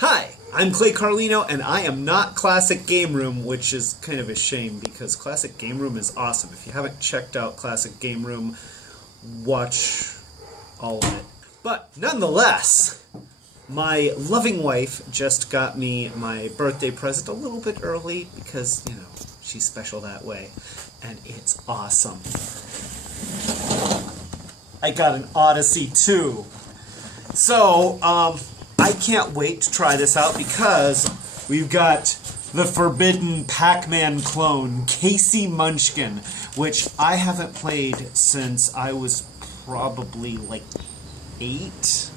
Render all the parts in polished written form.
Hi, I'm Clay Carlino, and I am not Classic Game Room, which is kind of a shame because Classic Game Room is awesome. If you haven't checked out Classic Game Room, watch all of it. But nonetheless, my loving wife just got me my birthday present a little bit early because, you know, she's special that way, and it's awesome. I got an Odyssey 2. So, I can't wait to try this out because we've got the forbidden Pac-Man clone, Casey Munchkin, which I haven't played since I was probably like 8,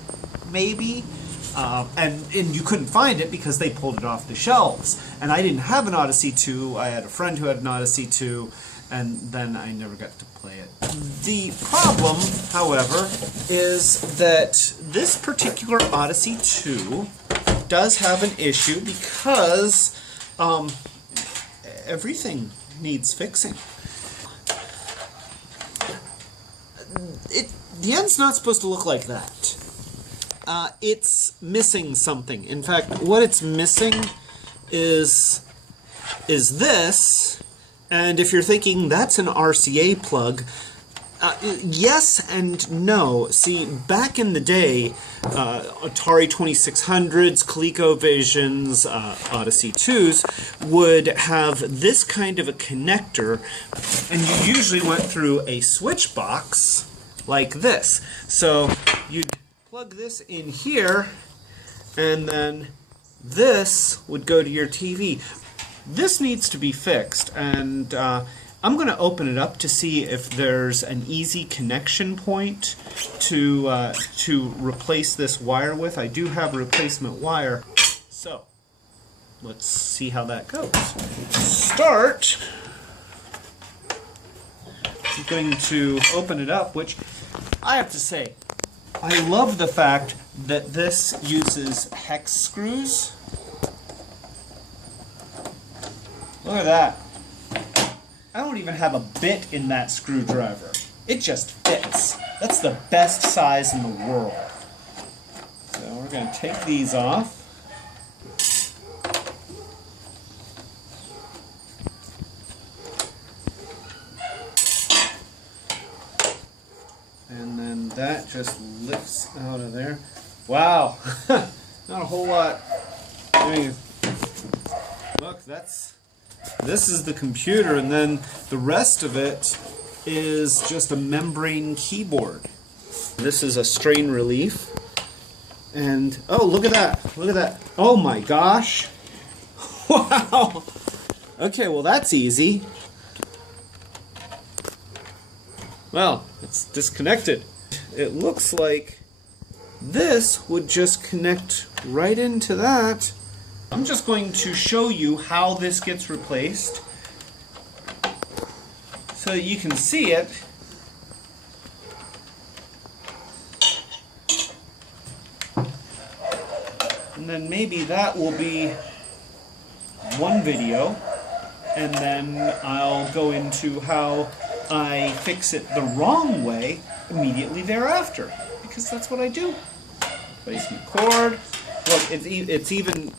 maybe. And you couldn't find it because they pulled it off the shelves. And I didn't have an Odyssey 2. I had a friend who had an Odyssey 2, and then I never got to play it. The problem, however, is that this particular Odyssey 2 does have an issue because everything needs fixing. The end's not supposed to look like that. It's missing something. In fact, what it's missing is this. And if you're thinking that's an RCA plug, yes and no. See, back in the day, Atari 2600s, ColecoVisions, Odyssey 2s would have this kind of a connector, and you usually went through a switch box like this. So you'd plug this in here, and then this would go to your TV. This needs to be fixed, and I'm going to open it up to see if there's an easy connection point to replace this wire with. I do have a replacement wire, so let's see how that goes. Start. I'm going to open it up, which I have to say, I love the fact that this uses hex screws. Look at that. I don't even have a bit in that screwdriver. It just fits. That's the best size in the world. So we're going to take these off. And then that just lifts out of there. Wow. Not a whole lot. I mean, look, this is the computer, and then the rest of it is just a membrane keyboard. This is a strain relief. And, oh, look at that. Look at that. Oh my gosh. Wow. Okay, well that's easy. Well, it's disconnected. It looks like this would just connect right into that. I'm just going to show you how this gets replaced so that you can see it. And then maybe that will be one video, and then I'll go into how I fix it the wrong way immediately thereafter, because that's what I do. Replacement cord. Look, it's even...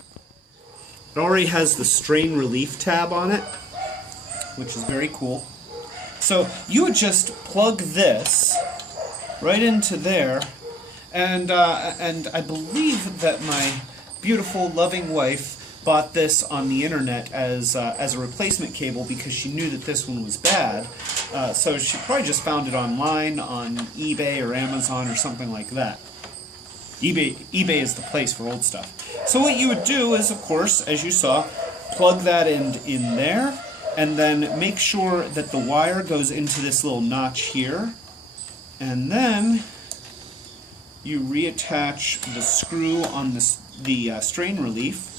It already has the strain relief tab on it, which is very cool. So you would just plug this right into there, and I believe that my beautiful, loving wife bought this on the internet as a replacement cable because she knew that this one was bad. So she probably just found it online on eBay or Amazon or something like that. eBay is the place for old stuff. So what you would do is, of course, as you saw, plug that in there, and then make sure that the wire goes into this little notch here, and then you reattach the screw on the strain relief.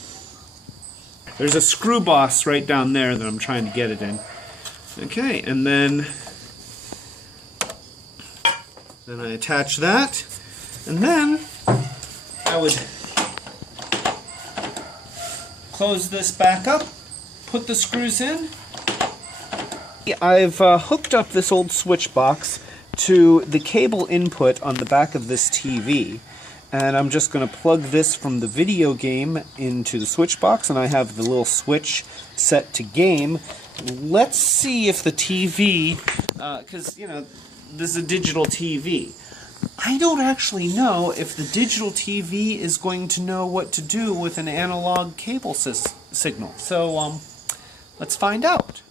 There's a screw boss right down there that I'm trying to get it in. Okay, and then I attach that, and then I would close this back up, put the screws in. I've hooked up this old switch box to the cable input on the back of this TV, And I'm just going to plug this from the video game into the switch box, and I have the little switch set to game. Let's see if the TV, because, you know, this is a digital TV. I don't actually know if the digital TV is going to know what to do with an analog cable signal. So, let's find out.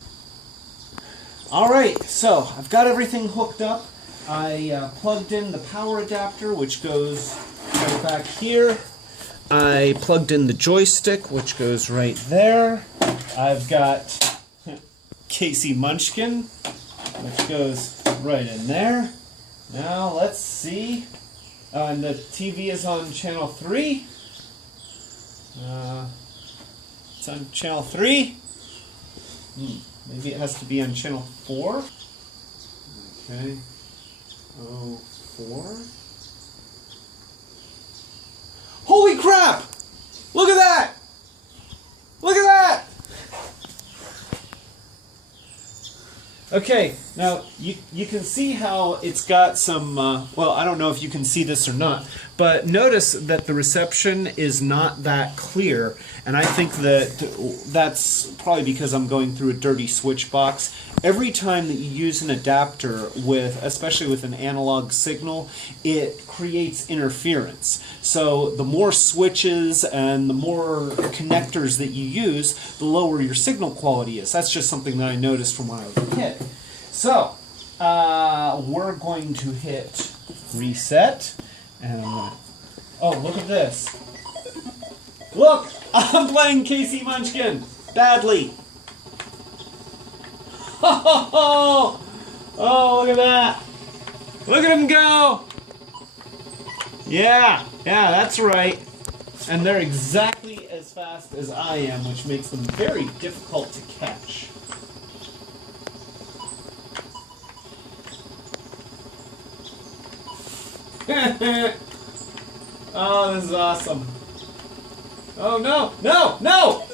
Alright, so I've got everything hooked up. I plugged in the power adapter, which goes right back here. I plugged in the joystick, which goes right there. I've got Casey Munchkin, which goes right in there. Now, let's see. And the TV is on channel 3. It's on channel 3. Maybe it has to be on channel 4. Okay. Oh, 4. Holy crap! Look at that! Look at that! Okay, now you can see how it's got some, well, I don't know if you can see this or not, but notice that the reception is not that clear, and I think that that's probably because I'm going through a dirty switch box. Every time that you use an adapter with, especially with an analog signal, it creates interference. So the more switches and the more connectors that you use, the lower your signal quality is. That's just something that I noticed from when I was a kid. So, we're going to hit reset, and I'm going to, oh, look at this. Look, I'm playing Casey Munchkin, badly. Oh, look at that. Look at him go. Yeah, that's right. And they're exactly as fast as I am, which makes them very difficult to catch. Oh, this is awesome. Oh, no, no, no!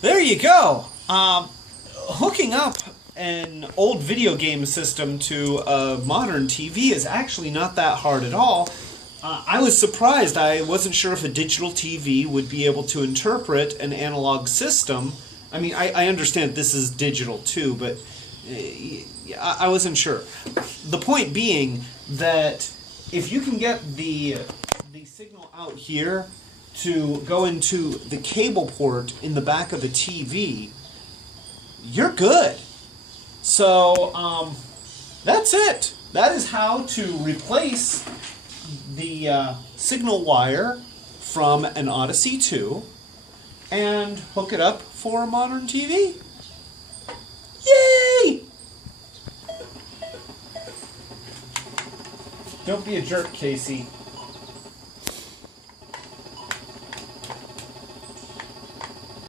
There you go. Hooking up an old video game system to a modern TV is actually not that hard at all. I was surprised. I wasn't sure if a digital TV would be able to interpret an analog system. I mean, I understand this is digital too, but I wasn't sure. The point being that if you can get the signal out here to go into the cable port in the back of a TV, you're good. So, that's it. That is how to replace the signal wire from an Odyssey 2 and hook it up for a modern TV. Yay! Don't be a jerk, Casey.